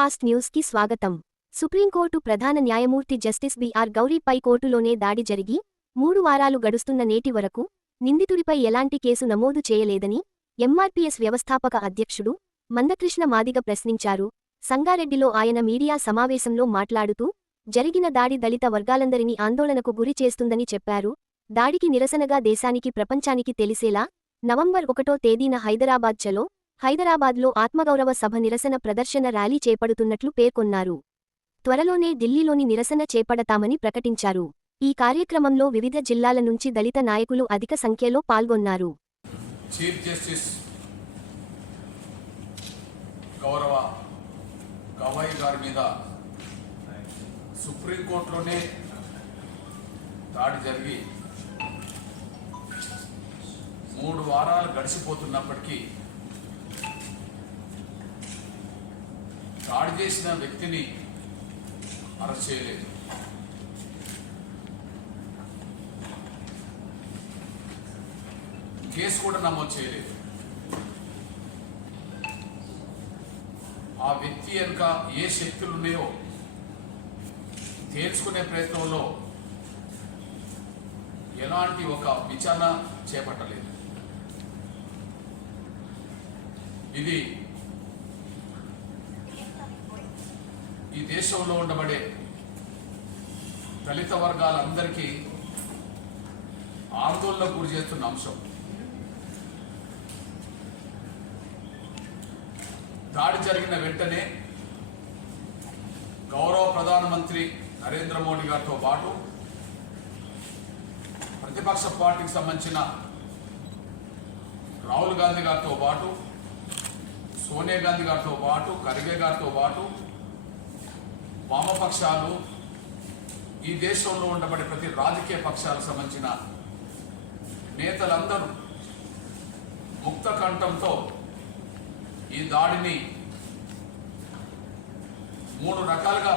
Fast news కి స్వాగతం. Supreme court ప్రధాన న్యాయమూర్తి జస్టిస్ బిఆర్ గౌరీపై కోర్టులోనే దాడి జరిగి 3 వారాలు గడుస్తున్న నేటి వరకు నిందితుడిపై ఎలాంటి కేసు నమోదు చేయలేదని ఎంఆర్పీఎస్ వ్యవస్థాపక అధ్యక్షుడు మందకృష్ణ మాదిగ ప్రశ్నించారు. సంగారెడ్డిలో ఆయన మీడియా సమావేశంలో మాట్లాడుతూ జరిగిన దాడి దళిత వర్గాలందరినీ ఆందోళనకు గురి చేస్తుందని చెప్పారు. దాడికి నిరసనగా దేశానికి ప్రపంచానికి తెలిసేలా నవంబర్ 1వ తేదీన హైదరాబాద్లో ఆత్మగౌరవ సభ నిరసన ప్రదర్శన ర్యాలీ చేపడుతున్నట్లు పేర్కొన్నారు. త్వరలోనే ఢిల్లీలోని నిరసన చేపడతామని ప్రకటించారు. ఈ కార్యక్రమంలో వివిధ జిల్లాల నుంచి దళిత నాయకులు అధిక సంఖ్యలో పాల్గొన్నారు. చీఫ్ జస్టిస్ గౌరవ గవాయి గారి మీద సుప్రీంకోర్టులోనే దాడి జరిగి 3 వారాలు గడిచిపోతున్నప్పటికీ దాడి చేసిన వ్యక్తిని అరెస్ట్ చేయలేదు. కేసు కూడా నమోదు చేయలేదు. ఆ వ్యక్తి వెనుక ఏ శక్తులు ఉన్నాయో తేల్చుకునే ప్రయత్నంలో ఎలాంటి ఒక విచారణ చేపట్టలేదు. ఇది ఈ దేశంలో ఉండబడే దళిత వర్గాలందరికీ ఆందోళనకు గురి చేస్తున్న అంశం. దాడి జరిగిన వెంటనే గౌరవ ప్రధానమంత్రి నరేంద్ర మోడీ గారితో పాటు ప్రతిపక్ష పార్టీకి సంబంధించిన రాహుల్ గాంధీ గారితో పాటు సోనియా గాంధీ గారితో పాటు ఖర్గే గారితో పాటు వామపక్షాలు, ఈ దేశంలో ఉండబడే ప్రతి రాజకీయ పక్షాలకు సంబంధించిన నేతలందరూ ముక్త కంఠంతో ఈ దాడిని 3 రకాలుగా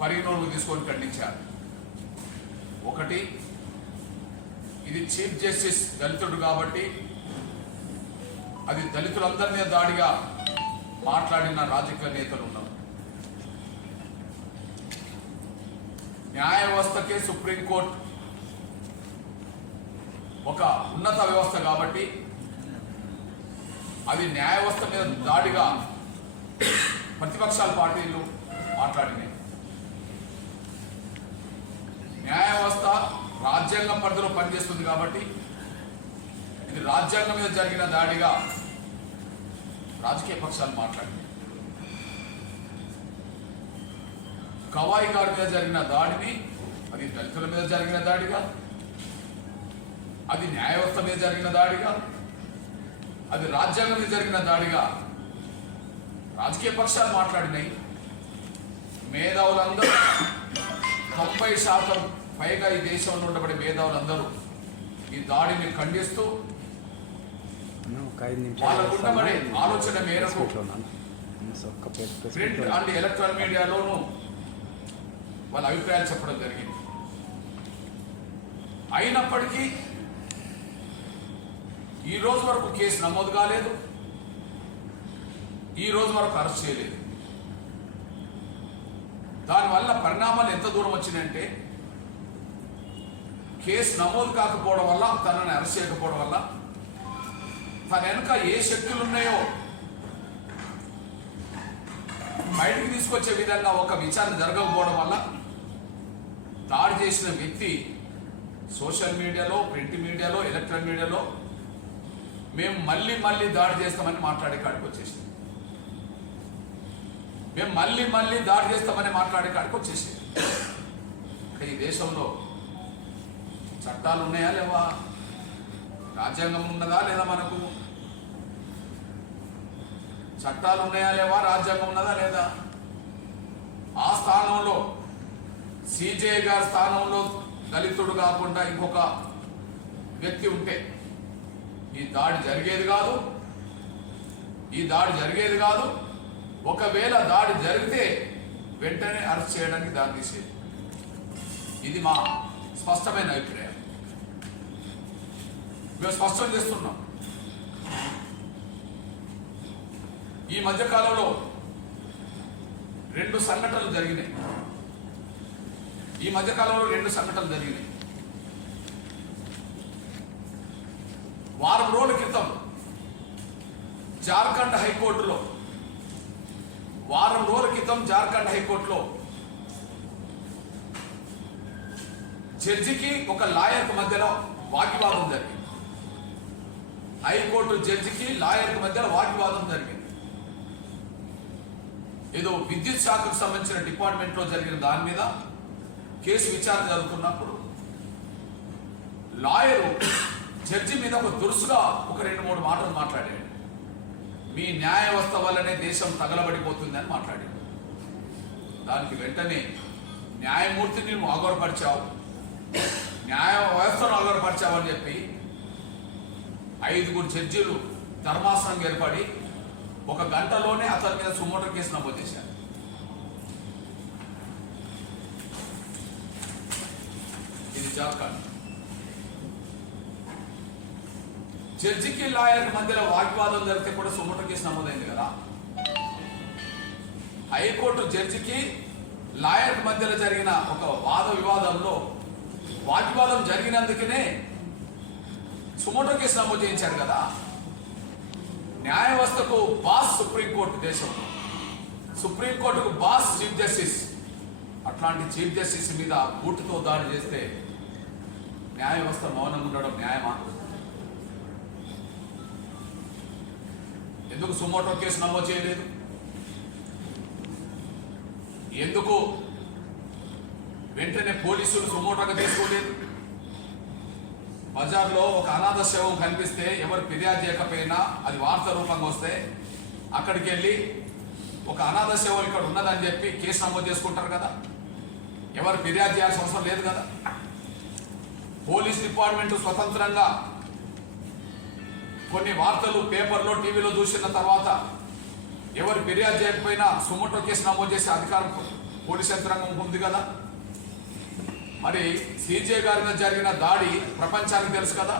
పరిగణలోకి తీసుకొని ఖండించారు. ఒకటి, ఇది చీఫ్ జస్టిస్ దళితుడు కాబట్టి అది దళితులందరి మీద దాడిగా మాట్లాడిన రాజకీయ నేతలు ఉన్నారు. న్యాయ వ్యవస్థకే సుప్రీంకోర్టు ఒక ఉన్నత వ్యవస్థ కాబట్టి అది న్యాయ వ్యవస్థ మీద దాడిగా ప్రతిపక్షాల పార్టీలు మాట్లాడినాయి. న్యాయ వ్యవస్థ రాజ్యాంగం పరిధిలో పనిచేస్తుంది కాబట్టి ఇది రాజ్యాంగం మీద జరిగిన దాడిగా రాజకీయ పక్షాలు మాట్లాడినాయి. గవాయి గారి మీద జరిగిన దాడిని అది దళితుల మీద జరిగిన దాడిగా, అది న్యాయ వ్యవస్థ మీద జరిగిన దాడిగా, అది రాజ్యాంగం మీద జరిగిన దాడిగా రాజకీయ పక్షాలు మాట్లాడినాయి. మేధావులందరూ 90% పైగా ఈ దేశంలో ఉండబడే మేధావులందరూ ఈ దాడిని ఖండిస్తూ వాళ్ళకు ఉండబడే ఆలోచన మేరకు ప్రింట్ అండ్ ఎలక్ట్రానిక్ మీడియాలోనూ వాళ్ళ అభిప్రాయాలు చెప్పడం జరిగింది. అయినప్పటికీ ఈ రోజు వరకు కేసు నమోదు కాలేదు, ఈ రోజు వరకు అరెస్ట్ చేయలేదు. దానివల్ల పరిణామాలు ఎంత దూరం వచ్చినాయంటే, కేసు నమోదు కాకపోవడం వల్ల, తనని అరెస్ట్ చేయకపోవడం వల్ల తన వెనుక ఏ శక్తులు ఉన్నాయో బయటికి తీసుకొచ్చే విధంగా ఒక విచారణ జరగకపోవడం వల్ల దాడి చేసిన వ్యక్తి సోషల్ మీడియాలో, ప్రింట్ మీడియాలో, ఎలక్ట్రానిక్ మీడియాలో మేము మళ్ళీ దాడి చేస్తామని మాట్లాడే కాడికి వచ్చేసింది. మేము మళ్ళీ దాడి చేస్తామని మాట్లాడే కాడికి వచ్చేసింది. ఈ దేశంలో చట్టాలు ఉన్నాయా లేవా? రాజ్యాంగం ఉన్నదా లేదా? మనకు చట్టాలు ఉన్నాయా లేవా? రాజ్యాంగం ఉన్నదా లేదా? ఆ స్థానంలో సిజే గారి స్థానంలో దళితుడు కాకుండా ఇంకొక వ్యక్తి ఉంటే ఈ దాడి జరిగేది కాదు. ఒకవేళ దాడి జరిగితే వెంటనే అరెస్ట్ చేయడానికి దారి తీసేది. ఇది మా స్పష్టమైన అభిప్రాయం. మేము స్పష్టం చేస్తున్నాం. ఈ మధ్యకాలంలో 2 సంఘటనలు జరిగినాయి. ఈ మధ్యకాలంలో 2 సంఘటనలు జరిగినాయి. వారం రోజుల క్రితం జార్ఖండ్ హైకోర్టులో జడ్జికి ఒక లాయర్కి మధ్యలో వాగ్వివాదం జరిగింది. హైకోర్టు జడ్జికి లాయర్కి మధ్యలో వాగ్వివాదం జరిగింది. ఏదో విద్యుత్ శాఖకు సంబంధించిన డిపార్ట్మెంట్లో జరిగిన దాని మీద కేసు విచారణ జరుగుతున్నప్పుడు లాయరు జడ్జి మీద ఒక దురుసుగా ఒక 2-3 మాటలు మాట్లాడాడు. మీ న్యాయ వ్యవస్థ వల్లనే దేశం తగలబడిపోతుందని మాట్లాడాడు. దానికి వెంటనే న్యాయమూర్తిని నువ్వు ఆగోరపరిచావు, న్యాయ వ్యవస్థను ఆగోరపరిచావు అని చెప్పి 5 జడ్జీలు ధర్మాసనం ఏర్పడి 1 గంటలోనే అతని మీద సుమోటో కేసు నమోదు చేశారు. ఇది జార్ఖండ్. జడ్జికి లాయర్ మధ్యలో వాగ్వాదం జరిగితే కూడా సుమోటో కేసు నమోదైంది కదా. హైకోర్టు జడ్జికి లాయర్ మధ్యలో జరిగిన ఒక వాద వివాదంలో వాగ్వాదం జరిగినందుకనే సుమోటో కేసు నమోదు చేయించారు కదా. న్యాయ వ్యవస్థకు బాస్ సుప్రీంకోర్టు, దేశంలో సుప్రీంకోర్టుకు బాస్ చీఫ్ జస్టిస్. అట్లాంటి చీఫ్ జస్టిస్ మీద బూటుతో దాడి చేస్తే న్యాయ వ్యవస్థ మౌనంగా ఉండడం న్యాయమా? ఎందుకు సుమోటో కేసు నమోదు చేయలేదు? ఎందుకు వెంటనే పోలీసులు సుమోటోగా తీసుకోలేదు? బజార్లో ఒక అనాథ శవం కనిపిస్తే ఎవరు ఫిర్యాదు చేయకపోయినా అది వార్త రూపంగా వస్తే అక్కడికి వెళ్ళి ఒక అనాథ శవం ఇక్కడ ఉన్నదని చెప్పి కేసు నమోదు చేసుకుంటారు కదా. ఎవరు ఫిర్యాదు చేయాల్సిన అవసరం లేదు కదా. పోలీస్ డిపార్ట్మెంట్ స్వతంత్రంగా కొన్ని వార్తలు పేపర్లో టీవీలో చూసిన తర్వాత ఎవరు ఫిర్యాదు చేయకపోయినా సుమోటో కేసు నమోదు చేసే అధికారం పోలీస్ యంత్రాంగం ఉంది కదా. మరి సీజే గారి మీద జరిగిన దాడి ప్రపంచానికి తెలుసు కదా.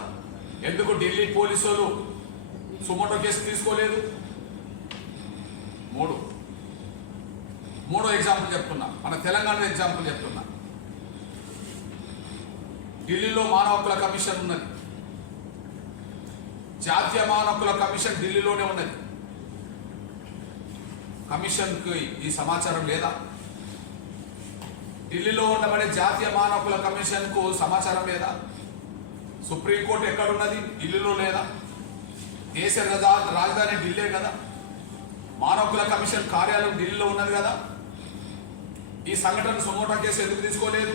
ఎందుకు ఢిల్లీ పోలీసులు సుమోటో కేసు తీసుకోలేదు? మూడో ఎగ్జాంపుల్ చెప్తున్నా, మన తెలంగాణ ఎగ్జాంపుల్ చెప్తున్నా. ఢిల్లీలో మానవ హక్కుల కమిషన్ ఉన్నది. జాతీయ మానవ హక్కుల కమిషన్ ఢిల్లీలోనే ఉన్నది. కమిషన్కి ఈ సమాచారం లేదా? ఢిల్లీలో ఉండబడే జాతీయ మానవ హక్కుల కమిషన్కు సమాచారం లేదా? సుప్రీంకోర్టు ఎక్కడున్నది? ఢిల్లీలో లేదా? దేశ రాజధాని ఢిల్లీ కదా. మానవ హక్కుల కమిషన్ కార్యాలయం ఢిల్లీలో ఉన్నది కదా. ఈ సంఘటన సుమోటో కేసు ఎందుకు తీసుకోలేదు?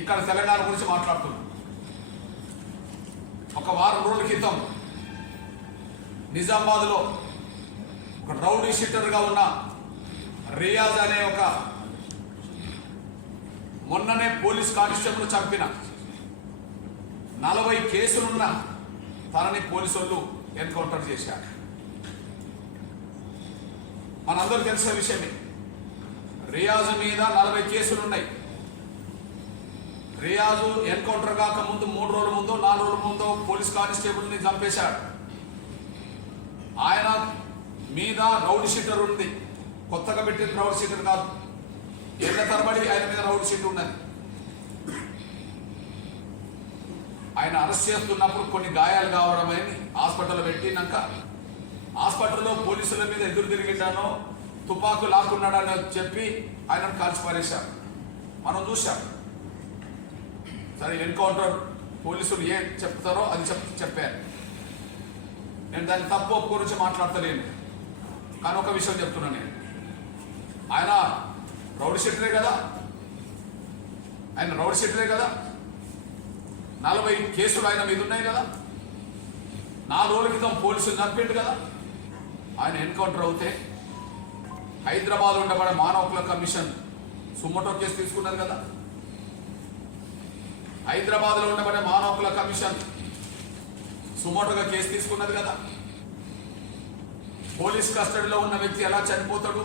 ఇక్కడ తెలంగాణ గురించి మాట్లాడుతున్నాం. ఒక వారం రోజుల క్రితం నిజామాబాద్లో ఒక రౌడీ షీటర్గా ఉన్న రియాజ్ అనే ఒక మొన్ననే పోలీస్ కానిస్టేబుల్ చంపిన 40 కేసులున్న తనని పోలీసులు ఎన్కౌంటర్ చేశారు. మనందరూ తెలిసిన విషయమే. రియాజ్ మీద 40 కేసులు ఉన్నాయి. రియాజు ఎన్కౌంటర్ కాక ముందు 3 రోజుల ముందు 4 రోజుల ముందు పోలీస్ కానిస్టేబుల్ని చంపేశాడు. ఆయన మీద రౌడీ షీటర్ ఉంది. కొత్తగా పెట్టిన రౌడీ షీటర్ కాదు. ఏళ్ల తరబడి ఆయన మీద రౌడీ షీట్ ఉన్నది. ఆయన అరెస్ట్ చేస్తున్నప్పుడు కొన్ని గాయాలు కావడమని హాస్పిటల్లో పెట్టినాక హాస్పిటల్లో పోలీసుల మీద ఎదురు తిరిగిండానో తుపాకు లాక్కున్నాడని చెప్పి ఆయనను కాల్చి పారేశారు. మనం చూశాం. సరే, ఎన్కౌంటర్ పోలీసులు ఏం చెప్తారో అది చెప్పారు. నేను దాని తప్పు ఒప్పు గురించి మాట్లాడతలేను. కానీ ఒక విషయం చెప్తున్నాను. నేను ఆయన రౌడీ షీటరే కదా. 40 కేసులు ఆయన మీద ఉన్నాయి కదా. 4 రోజుల క్రితం పోలీసులు చంపిండు కదా. ఆయన ఎన్కౌంటర్ అవుతే హైదరాబాద్ ఉండబడే మానవ హక్కుల కమిషన్ సుమోటో కేసు తీసుకున్నది కదా. హైదరాబాద్లో ఉండబడే మానవ హక్కుల కమిషన్ సుమోటోగా కేసు తీసుకున్నది కదా. పోలీస్ కస్టడీలో ఉన్న వ్యక్తి ఎలా చనిపోతాడు?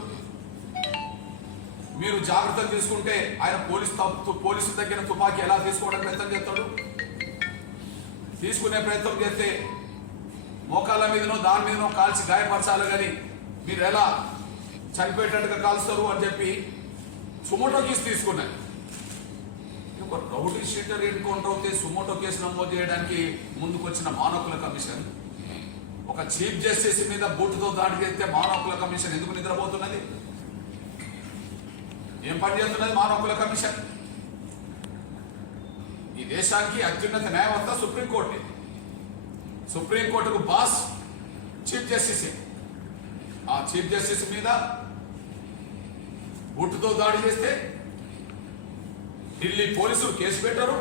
మీరు జాగ్రత్తలు తీసుకుంటే ఆయన పోలీసు దగ్గర తుపాకీ ఎలా తీసుకోవడానికి ప్రయత్నం చేస్తాడు? తీసుకునే ప్రయత్నం చేస్తే మోకాళ్ళ మీదనో దాని మీదనో కాల్చి గాయపరచాలి. కానీ మీరు ఎలా చనిపోయేటట్టుగా కాలుస్తారు అని చెప్పి సుమోటో కేసు తీసుకున్నారు. ఒక రౌడీ షీటర్ ఎన్కౌంటర్ అవుతే సుమోటో కేసు నమోదు చేయడానికి ముందుకొచ్చిన మానవ హక్కుల కమిషన్ ఒక చీఫ్ జస్టిస్ మీద బూటుతో దాడి చేస్తే మానవ హక్కుల కమిషన్ ఎందుకు నిద్రపోతున్నది? ఏం పని చేస్తున్నది మానవ హక్కుల కమిషన్? ఈ దేశానికి అత్యున్నత న్యాయవ్యవస్థ సుప్రీంకోర్టు. సుప్రీంకోర్టుకు బాస్ చీఫ్ జస్టిస్. ఆ చీఫ్ జస్టిస్ మీద బూటుతో దాడి చేస్తే ఢిల్లీ పోలీసులు కేసు పెట్టారు.